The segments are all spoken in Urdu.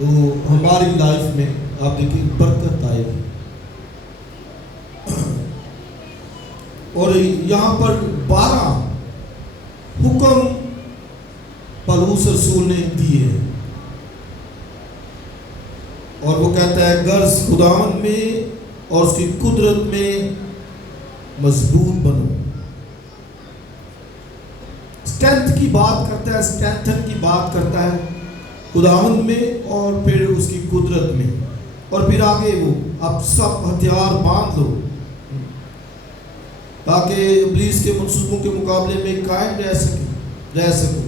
تو ہماری لائف میں آپ دیکھیں برکت آئے گی. اور یہاں پر 12 حکم پولس رسول نے دیے اور وہ کہتا ہے غرض خداوند میں اور اس کی قدرت میں مضبوط بنو. اسٹرینتھ کی بات کرتا ہے, اسٹرینتھن کی بات کرتا ہے خداوند میں اور پھر اس کی قدرت میں, اور پھر آگے وہ اب سب ہتھیار باندھ لو تاکہ ابلیس کے منصوبوں کے مقابلے میں قائم رہ سکو.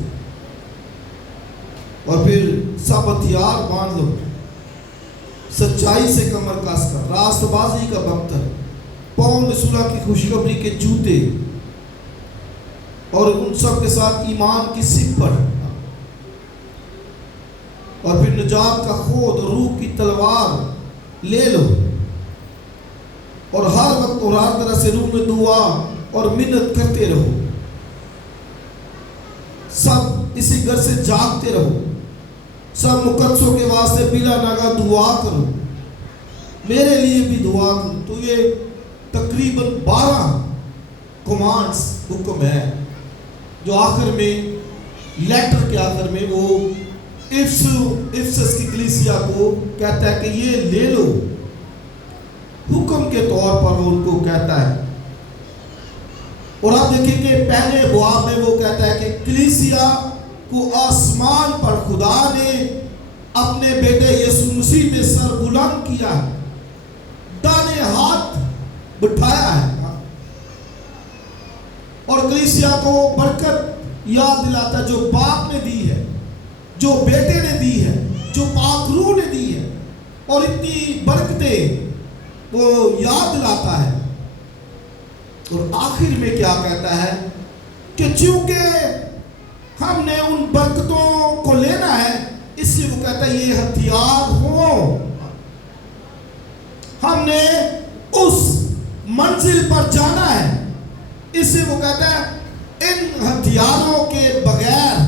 اور پھر سب ہتھیار باندھ لو, سچائی سے کمر کس کر, راست بازی کا بختر, پاؤں رسولہ کی خوشخبری کے جوتے, اور ان سب کے ساتھ ایمان کی سپر, اور پھر نجات کا خود اور روح کی تلوار لے لو, اور ہر وقت اور ہر طرح سے روح میں دعا اور منت کرتے رہو. سب اسی گھر سے جاگتے رہو, سب مقدسوں کے واسطے بلا ناگا دعا کرو, میرے لیے بھی دعا کرو. تو یہ تقریباً 12 کمانڈز حکم ہے جو آخر میں لیٹر کے آخر میں وہ افسس کی کلیسیا کو کہتا ہے کہ یہ لے لو, حکم کے طور پر وہ ان کو کہتا ہے. اور آپ دیکھیں کہ پہلے باب میں وہ کہتا ہے کہ کلیسیا کو آسمان پر خدا نے اپنے بیٹے یسوع مسیح میں سر بلند کیا ہے, دائیں ہاتھ بٹھایا ہے, اور کلیسیا کو برکت یاد دلاتا ہے جو باپ نے دی ہے, جو بیٹے نے دی ہے, جو پاک روح نے دی ہے, اور اتنی برکتیں وہ یاد دلاتا ہے. اور آخر میں کیا کہتا ہے کہ چونکہ ہم نے ان برکتوں کو لینا ہے, اس لیے وہ کہتا ہے یہ ہتھیار ہو, ہم نے اس منزل پر جانا ہے. اس سے وہ کہتا ہے ان ہتھیاروں کے بغیر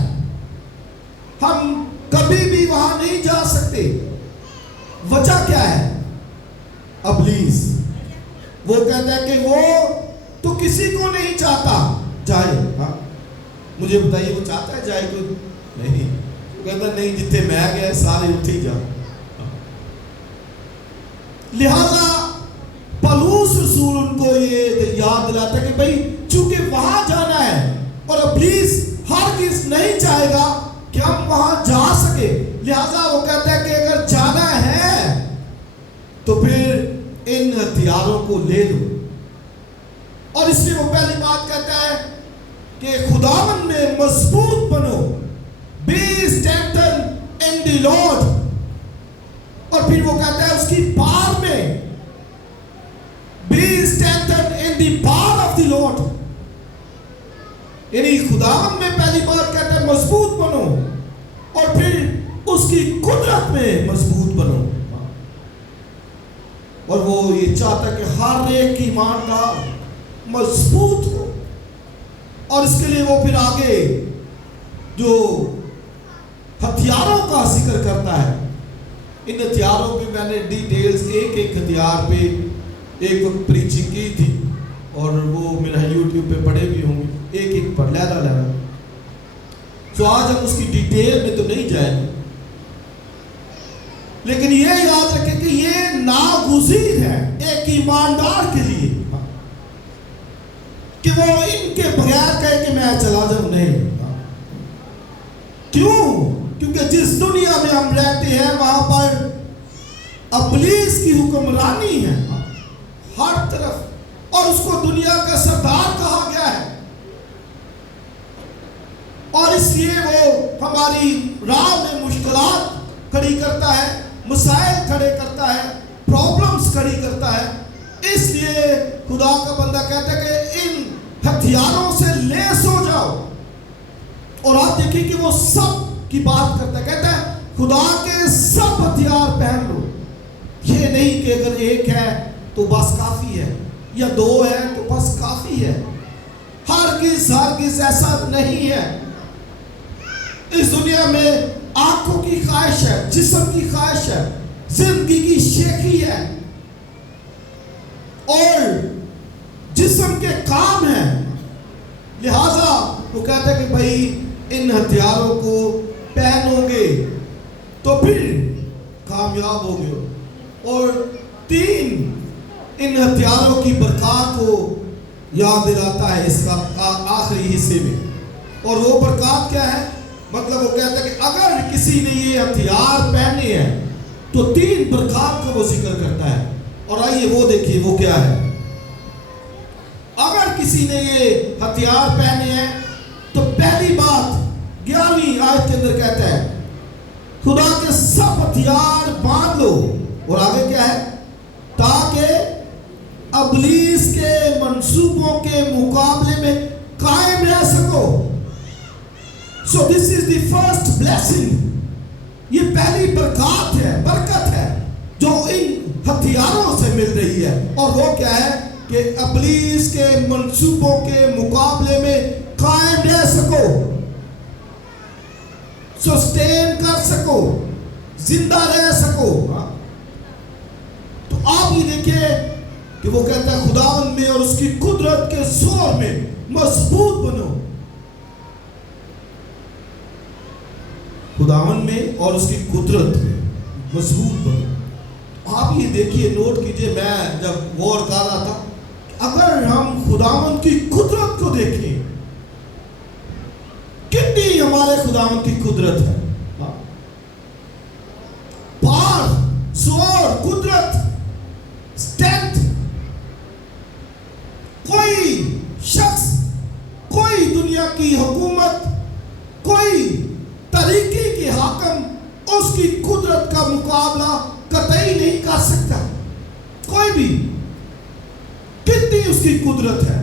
ہم کبھی بھی وہاں نہیں جا سکتے. وجہ کیا ہے؟ ابلیس وہ کہتا ہے کہ وہ تو کسی کو نہیں چاہتا جائے. ہاں مجھے بتائیے وہ چاہتا ہے جائے کوئی؟ نہیں. وہ کہتا نہیں, جتنے میں گیا سارے اٹھ ہی جاؤ. لہذا پولس رسول ان کو یہ یاد دلاتا ہے کہ بھئی چونکہ وہاں جانا ہے اور ابلیس ہرگز نہیں چاہے گا کہ ہم وہاں جا سکے, لہذا وہ کہتا ہے کہ اگر جانا ہے تو پھر ان ہتھیاروں کو لے لو. اور اس لیے وہ پہلی بات کہتا ہے کہ خداوند میں مضبوط بنو, be strengthened in the Lord. اور پھر وہ کہتا ہے اس کی پار میں be strengthened in the power of the Lord. یعنی خداوند میں پہلی بات کہتا ہے مضبوط بنو, اور پھر اس کی قدرت میں مضبوط بنو. اور وہ یہ چاہتا ہے کہ ہر ایک ایماندار مضبوط ہو, اور اس کے لیے وہ پھر آگے جو ہتھیاروں کا ذکر کرتا ہے. ان ہتھیاروں پہ میں نے ڈیٹیلز ایک ہتھیار پہ ایک وقت پریچنگ کی تھی, اور وہ میرا یوٹیوب پہ پڑے بھی ہوں گے, ایک پر لہرا. تو آج ہم اس کی ڈیٹیل میں تو نہیں جائیں گے, لیکن یہ یاد رکھیں کہ یہ ناگزیر ہے ایک ایماندار کے لیے کہ وہ ان کے بغیر کہے کہ میں چلا جاؤں. نہیں. کیوں؟ کیونکہ جس دنیا میں ہم رہتے ہیں وہاں پر ابلیس کی حکمرانی ہے ہر طرف, اور اس کو دنیا کا سردار کہا گیا ہے, اور اس لیے وہ ہماری راہ میں مشکلات کھڑی کرتا ہے, مسائل کھڑے کرتا ہے, پرابلمز کھڑی کرتا ہے. اس لیے خدا کا بندہ کہتا ہے کہ ان ہتھیاروں سے لیس ہو جاؤ. اور آپ دیکھیں کہ وہ سب کی بات کرتا ہے, کہتا ہے خدا کے سب ہتھیار پہن لو. یہ نہیں کہ اگر ایک ہے تو بس کافی ہے, یا 2 ہے تو بس کافی ہے. ہرگز ایسا نہیں ہے. اس دنیا میں آنکھوں کی خواہش ہے، جسم کی خواہش ہے، زندگی کی شیخی ہے اور جسم کے کام ہیں. لہذا وہ کہتا ہے کہ بھائی ان ہتھیاروں کو پہنو گے تو پھر کامیاب ہو گئے. اور 3 ان ہتھیاروں کی برکات کو یاد دلاتا ہے اس کا آخری حصے میں. اور وہ برکات کیا ہے؟ مطلب وہ کہتا ہے کہ اگر کسی نے یہ ہتھیار پہنے ہیں تو 3 برکات کا وہ ذکر کرتا ہے. اور آئیے وہ دیکھیے وہ کیا ہے. اگر کسی نے یہ ہتھیار پہنے ہیں تو پہلی بات 11ویں آیت کے اندر کہتا ہے خدا کے سب ہتھیار باندھ لو. اور آگے کیا ہے؟ تاکہ ابلیس کے منصوبوں کے مقابلے میں قائم رہ سکو. So this is the first blessing. یہ پہلی برکات ہے، برکت ہے جو ان ہتھیاروں سے مل رہی ہے. اور وہ کیا ہے کہ ابلیس کے منصوبوں کے مقابلے میں قائم رہ سکو، سسٹین کر سکو، زندہ رہ سکو. تو آپ یہ دیکھیں کہ وہ کہتا ہے خداوند میں اور اس کی قدرت کے زور میں مضبوط بنو. خداوند میں اور اس کی قدرت میں مضبوط بنو. آپ یہ دیکھیے، نوٹ کیجئے، میں جب غور کر رہا تھا اگر ہم خداوند کی قدرت کو دیکھیں، کتنی ہمارے خداوند کی قدرت ہے. پار، زور، قدرت، اسٹرینتھ. کوئی شخص، کوئی دنیا کی حکومت، کوئی طریقے کے حاکم اس کی قدرت کا مقابلہ قطعی نہیں کر سکتا. کوئی بھی. کتنی اس کی قدرت ہے.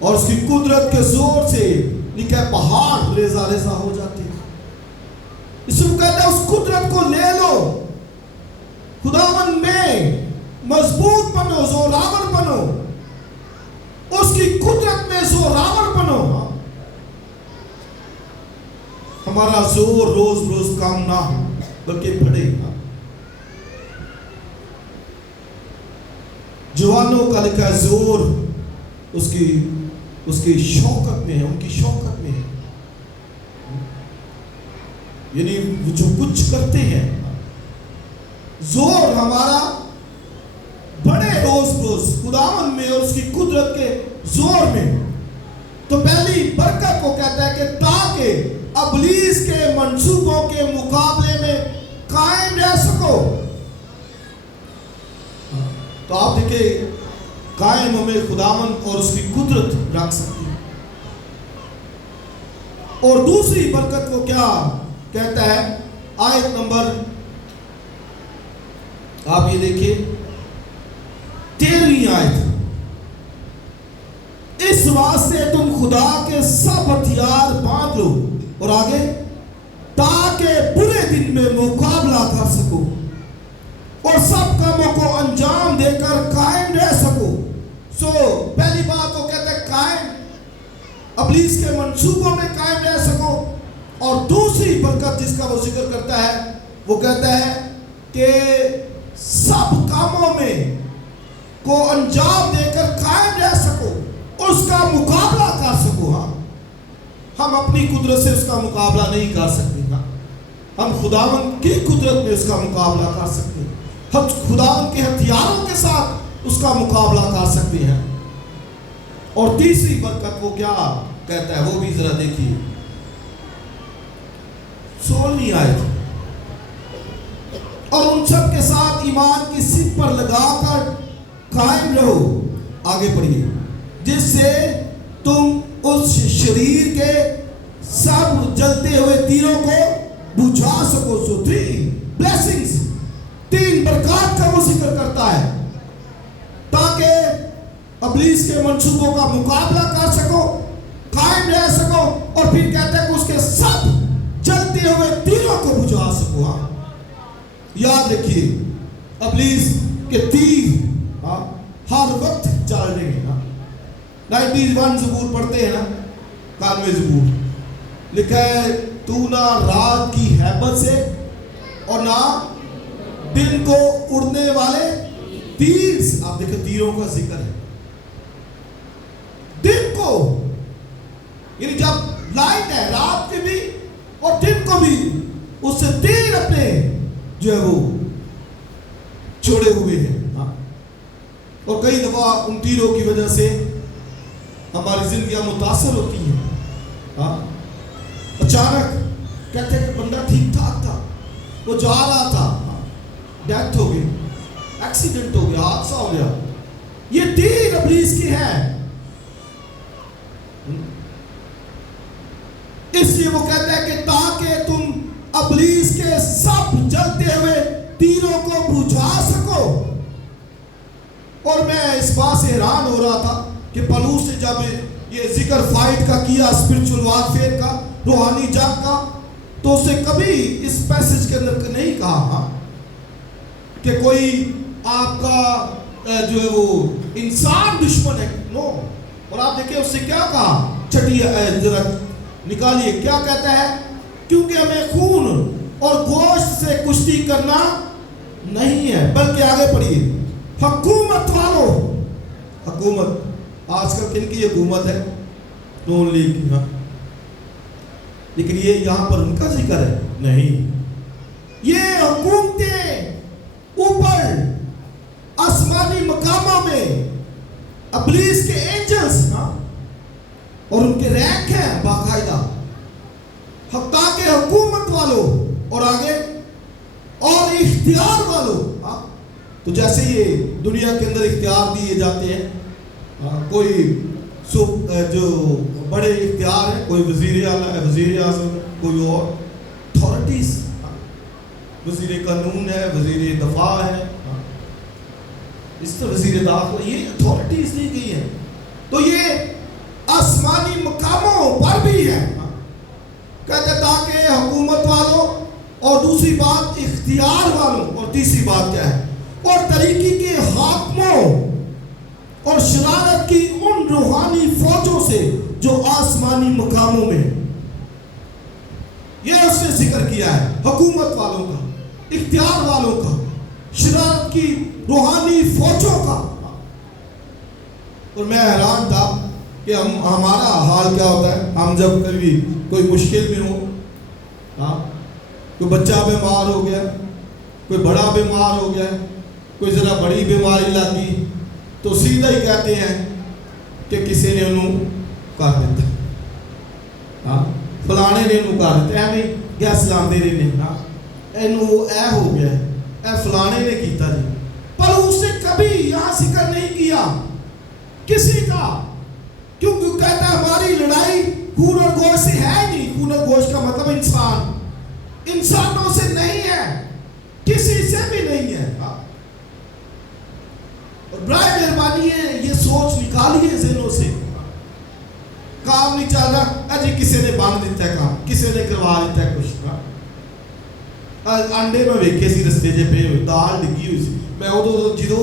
اور اس کی قدرت کے زور سے لکھا ہے پہاڑ ریزہ ریزہ ہو جاتے ہیں. اس کو کہتا ہے اس قدرت کو لے لو. خداوند میں مضبوط بنو، زوراور بنو، اس کی قدرت میں زوراور بنو. ہمارا زور روز روز کام نہ ہو بلکہ بڑھے. جوانوں کا لکھا ہے زور اس کی شوکت میں ہے، ان کی شوکت میں ہے. یعنی جو کچھ کرتے ہیں زور ہمارا بڑے روز روز خداوند میں اور اس کی قدرت کے زور میں. تو پہلی برکت کو کہتا ہے کہ تاکہ ابلیس کے منصوبوں کے مقابلے میں قائم رہ سکو. تو آپ دیکھیں قائم ہمیں خداوند اور اس کی قدرت رکھ سکتی ہے. اور دوسری برکت کو کیا کہتا ہے؟ آیت نمبر آپ یہ دیکھیے 13ویں آیت. اس واسطے تم خدا کے سب ہتھیار باندھ لو. اور آگے تاکہ برے دن میں مقابلہ کر سکو اور سب کاموں کو انجام دے کر قائم رہ سکو. سو پہلی بات وہ کہتا ہے قائم، ابلیس کے منصوبوں میں قائم رہ سکو. اور دوسری برکت جس کا وہ ذکر کرتا ہے وہ کہتا ہے کہ سب کاموں میں کو انجام دے کر قائم رہ سکو، اس کا مقابلہ کر سکو. ہم اپنی قدرت سے اس کا مقابلہ نہیں کر سکتے. ہم خداوند کی قدرت میں اس کا مقابلہ کر سکتے ہیں. ہم خداوند کے ہتھیاروں کے ساتھ اس کا مقابلہ کر سکتے ہیں. اور تیسری برکت وہ کیا کہتا ہے وہ بھی ذرا دیکھیے 16ویں آیت. اور ان سب کے ساتھ ایمان کی سیٹ پر لگا کر قائم رہو. آگے پڑھیے. جس سے تم اس شریر کے سب جلتے ہوئے تیروں کو بجھا سکو. سو 3 blessings، 3 برکات کا وہ ذکر کرتا ہے تاکہ ابلیس کے منصوبوں کا مقابلہ کر سکو، قائم رہ سکو. اور پھر کہتا ہے کہ اس کے سب جلتے ہوئے تیروں کو بجھا سکو. یاد رکھیے ابلیس کے تیر ہر وقت چل رہے ہیں. 91 زبور پڑھتے ہیں نا، 91 زبور لکھا ہے تو نہ رات کی ہیبت سے اور نہ دن کو اڑنے والے تیر سے. آپ دیکھیں تیروں کا ذکر ہے. دن کو یعنی جب لائٹ ہے رات کے بھی اور دن کو بھی اس سے تیر اپنے جو ہے وہ چھوڑے ہوئے ہیں. اور کئی دفعہ ان تیروں کی وجہ سے ہماری زندگیاں متاثر ہوتی ہیں. اچانک کہتے ہیں کہ بندہ ٹھیک ٹھاک تھا, وہ جا رہا تھا, ڈیتھ ہو گئی, ایکسیڈنٹ ہو گیا, حادثہ ہو گیا. یہ تیر ابلیس کی ہے. اس لیے وہ کہتا ہے کہ تاکہ تم ابلیس کے سب جلتے ہوئے تیروں کو بجھا سکو. اور میں اس بات سے حیران ہو رہا تھا کہ پولس نے جب یہ ذکر فائٹ کا کیا, اسپرچول وارفیئر کا, روحانی جنگ کا, تو اسے کبھی اس پیسج کے اندر نہیں کہا کہ کوئی آپ کا جو ہے وہ انسان دشمن ہے. نو. اور آپ دیکھیں اس سے کیا کہا, چھٹی ذرا نکالیے, کیا کہتا ہے, کیونکہ ہمیں خون اور گوشت سے کشتی کرنا نہیں ہے بلکہ آگے پڑھیے حکومت والوں. حکومت آج کل کن کی حکومت ہے؟ نون لیگ کی. لیکن یہ یہاں پر ان کا ذکر ہے نہیں. یہ حکومتیں اوپر آسمانی مقاموں میں ابلیس کے اینجلز اور ان کے رینک ہیں باقاعدہ, تاکہ حکومت والوں اور آگے اور اختیار والوں. تو جیسے یہ دنیا کے اندر اختیار دیے جاتے ہیں, کوئی جو بڑے اختیار ہیں, کوئی وزیر اعلیٰ ہے, وزیر اعظم ہے, کوئی اور اتھارٹیز, وزیر قانون ہے, وزیر دفاع ہے, اس طرح وزیر داخلہ, یہ اتھارٹیز دی گئی ہیں. تو یہ آسمانی مقاموں پر بھی ہے. کہتے تاکہ حکومت والوں, اور دوسری بات اختیار والوں, اور تیسری بات کیا ہے, اور طریقے کے حاکموں اور شرارت کی ان روحانی فوجوں سے جو آسمانی مقاموں میں. یہ اس نے ذکر کیا ہے حکومت والوں کا, اختیار والوں کا, شرارت کی روحانی فوجوں کا. اور میں حیران تھا کہ ہمارا حال کیا ہوتا ہے. ہم جب کبھی کوئی مشکل میں ہو, کوئی بچہ بیمار ہو گیا, کوئی بڑا بیمار ہو گیا, کوئی ذرا بڑی بیماری لگی, تو سیدھا ہی کہتے ہیں کہ کسی نے انہوں کر دیتا, فلانے نے انہوں کر دیتا, اے نہیں گیس لاندے رہے نے, انہوں اے ہو گیا, اے فلانے نے کیتا جی. پر اس نے کبھی یہاں ذکر نہیں کیا کسی کا, کیونکہ کہتا ہے ہماری لڑائی خون اور گوشت سے ہے نہیں. خون اور گوشت کا مطلب انسان, انسانوں سے نہیں ہے, کسی سے بھی نہیں ہے. اور برائے مہربانی ہے یہ سوچ نکالیے ذہنوں سے. کام نہیں چل رہا, جی کسی نے باندھ دیتا ہے کام, کسی نے کروا دیتا ہے کچھ. انڈے میں ویکھے سی رستے جے پہ دال ڈگی ہوئی سی, میں ادو جدو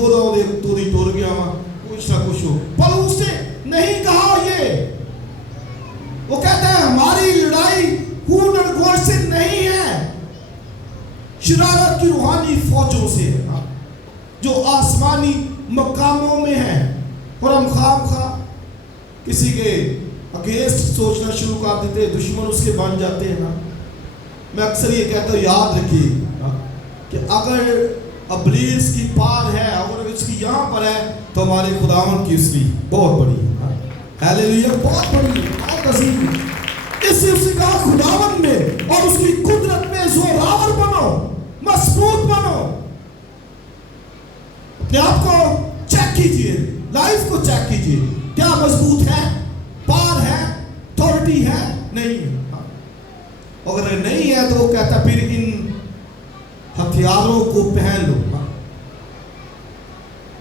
تو دی ٹر گیا وا, کچھ نہ کچھ ہو. پر اس نے نہیں کہا یہ. وہ کہتا ہے ہماری لڑائی خون اور گوشت سے نہیں ہے, شرارت کی روحانی فوجوں سے جو آسمانی مقاموں میں ہیں. اور ہم خام خواہ کسی کے اگینسٹ سوچنا شروع کر دیتے, دشمن اس کے بن جاتے ہیں. میں اکثر یہ کہتا ہوں یاد رکھیے کہ اگر ابلیس کی پار ہے, اگر اس کی یہاں پر ہے, تو ہمارے خداوند کی اس کی بہت بڑی ہے. ہیلیلویا, بہت بڑی, بہت عظیم. اس سے اس نے کہا خداوند میں اور اس کی قدرت میں زوراور بنو, مضبوط بنو. کہ آپ کو چیک کیجئے, لائف کو چیک کیجئے, کیا مضبوط ہے, پار ہے, اتھارٹی ہے, نہیں ہے. اگر نہیں ہے تو وہ کہتا پھر ان ہتھیاروں کو پہن لو.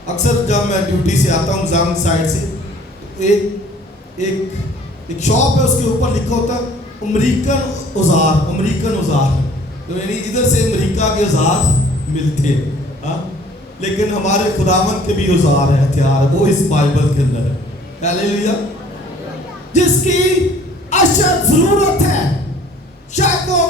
اکثر جب میں ڈیوٹی سے آتا ہوں زنگ سائڈ سے, ایک شاپ ہے, اس کے اوپر لکھا ہوتا امریکن اوزار, امریکن اوزار, تو یعنی ادھر سے امریکہ کے اوزار ملتے ہیں. لیکن ہمارے خداوند کے بھی اوزار ہیں, ہتھیار ہے, وہ اس بائبل کے اندر ہے. ہیلیلویا. جس کی اشد ضرورت ہے, شاید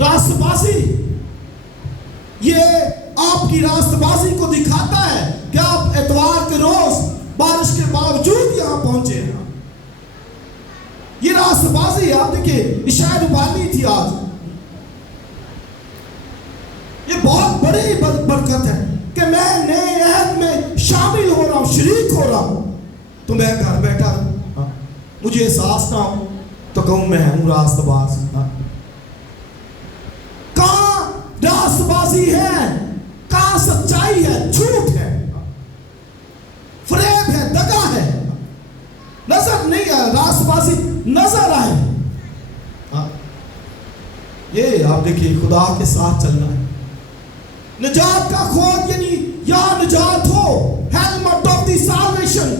راست بازی، یہ آپ کی راست بازی کو دکھاتا ہے کہ آپ اتوار کے روز بارش کے باوجود یہاں پہنچے ہیں. یہ راست بازی. آپ دیکھیں یہ شاید ابانی تھی آج. یہ بہت بڑی برکت ہے کہ میں نئے عہد میں شامل ہو رہا ہوں، شریک ہو رہا ہوں. تو میں گھر بیٹھا مجھے احساس نہ ہو تو کہوں میں ہوں راست باز. کہاں راست بازی ہے، کہاں سچائی ہے، جھوٹ ہے، فریب ہے، دغا ہے. نظر نہیں آئے، راست بازی نظر آئے. یہ آپ دیکھیے خدا کے ساتھ چلنا ہے. نجات کا کھود یعنی یا نجات ہو، ہیلمٹ آف دی سالویشن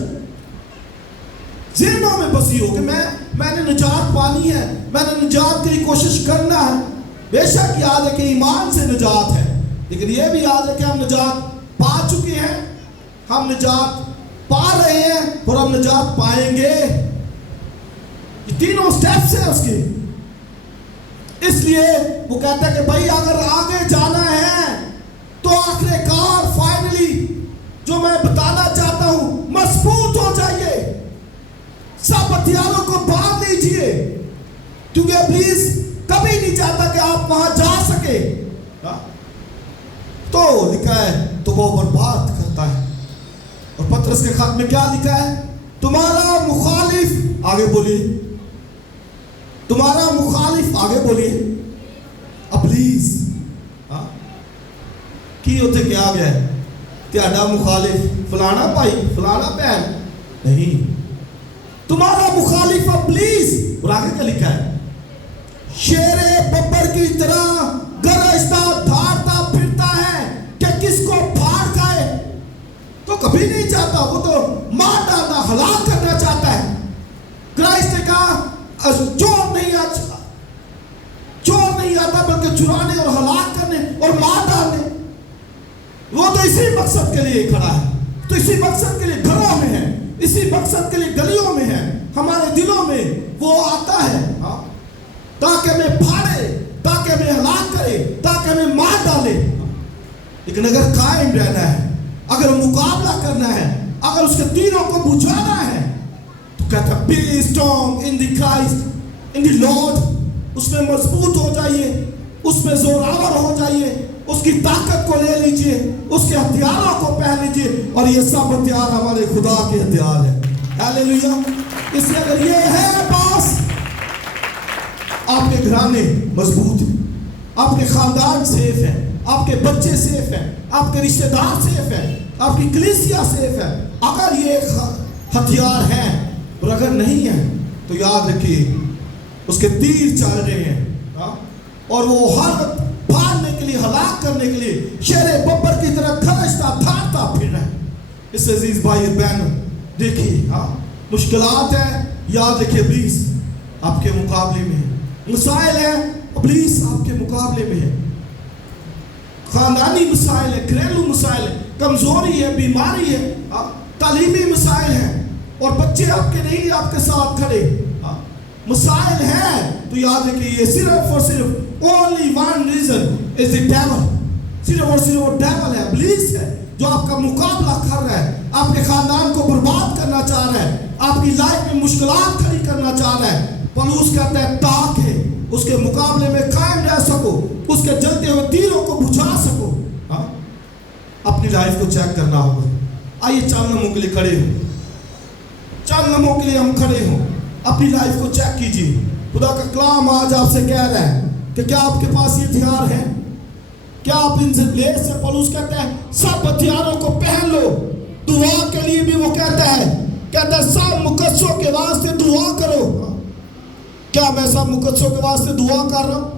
ذہنوں میں بسی ہو کہ میں نے نجات پانی ہے، میں نے نجات کے لیے کوشش کرنا ہے. بے شک یاد ہے کہ ایمان سے نجات ہے، لیکن یہ بھی یاد ہے کہ ہم نجات پا چکے ہیں، ہم نجات پا رہے ہیں اور ہم نجات پائیں گے. یہ تینوں سٹیپس ہیں اس کے. اس لیے وہ کہتا ہے کہ بھائی اگر آگے جانا ہے تو آخر کار فائنلی جو میں بتانا چاہتا ہوں مضبوط ہو جائیے، سب ہتھیاروں کو باندھ لیجیے، کیونکہ ابلیس کبھی نہیں چاہتا کہ آپ وہاں جا سکے. تو لکھا ہے تو وہ برباد کرتا ہے. اور پطرس کے خط میں کیا لکھا ہے؟ تمہارا مخالف، آگے بولیے، تمہارا مخالف، آگے بولیے، ابلیس. کی اتنے کیا گیا ہے تہاڈا مخالف فلانا بھائی فلانا بہن نہیں، تمہارا مخالف ابلیس. اور آگے کیا لکھا ہے؟ شیر ببر کی طرح گرجتا دھاڑتا پھرتا ہے کہ کس کو پھاڑ کھائے. تو کبھی نہیں چاہتا، وہ تو مار ڈالنا، ہلاک کرنا چاہتا ہے. کرائسٹ نے کہا چور نہیں آتا بلکہ چرانے اور ہلاک کرنے اور مار ڈالنے. وہ تو اسی مقصد کے لیے کھڑا ہے، تو اسی مقصد کے لیے گھروں میں ہے، اسی مقصد کے لیے گلیوں میں ہے، ہمارے دلوں میں وہ آتا ہے تاکہ ہمیں پھاڑے، تاکہ ہمیں ہلاک کرے، تاکہ ہمیں مار ڈالے. لیکن اگر قائم رہنا ہے، اگر مقابلہ کرنا ہے، اگر اس کے تیروں کو بجھانا ہے تو کہتا ہے be strong in the Christ, in the Lord. اس میں مضبوط ہو جائیے، اس میں زوراور ہو جائیے، اس کی طاقت کو لے لیجئے، اس کے ہتھیاروں کو پہن لیجئے. اور یہ سب ہتھیار ہمارے خدا کے ہتھیار ہیں. ہیلیلویا. اس لیے اگر یہ ہے باس، آپ کے گھرانے مضبوط ہیں، آپ کے خاندان سیف ہیں، آپ کے بچے سیف ہیں، آپ کے رشتہ دار سیف ہیں، آپ کی کلیسیا سیف ہے. اگر یہ ہتھیار ہیں، اور اگر نہیں ہیں تو یاد رکھیے اس کے تیر چل رہے ہیں اور وہ ہر پھاڑنے کے لیے، ہلاک کرنے کے لیے شیر ببر کی طرح کھرچتا دھاڑتا پھر رہا ہے. اس سے عزیز بھائی بہن دیکھیے مشکلات ہیں، یاد رکھیے ابلیس آپ کے مقابلے میں ہے، مسائل ہیں، ابلیس آپ کے مقابلے میں ہے، خاندانی مسائل ہے، گھریلو مسائل ہے، کمزوری ہے، بیماری ہے، تعلیمی مسائل ہیں، اور بچے آپ کے نہیں آپ کے ساتھ کھڑے، مسائل ہیں. تو یاد رکھیے یہ صرف اور صرف only one reason is the devil. صرف اور صرف وہ devil ہے، ابلیس ہے جو آپ کا مقابلہ کر رہا ہے، آپ کے خاندان کو برباد کرنا چاہ رہا ہے، آپ کی لائف میں مشکلات کھڑی کرنا چاہ رہا ہے. پولس کہتا ہے تاکہ اس کے مقابلے میں قائم رہ سکو، اس کے جلتے ہوئے تیروں کو بجھا سکو. اپنی لائف کو چیک کرنا ہوگا. آئیے چند لمحوں کے لیے کھڑے ہوں، چند لمحوں کے لیے ہم کھڑے ہوں، اپنی لائف کو چیک کیجیے. خدا کا کلام آج آپ سے کہہ رہا ہے کہ کیا آپ کے پاس یہ ہتھیار ہیں؟ کیا آپ ان سے لے سے؟ پولس کہتا ہے سب ہتھیاروں کو پہن لو. دعا کے لیے بھی وہ کہتا ہے سب مقدسوں کے واسطے دعا کرو. کیا میں سب مقدسوں کے واسطے دعا کر رہا ہوں؟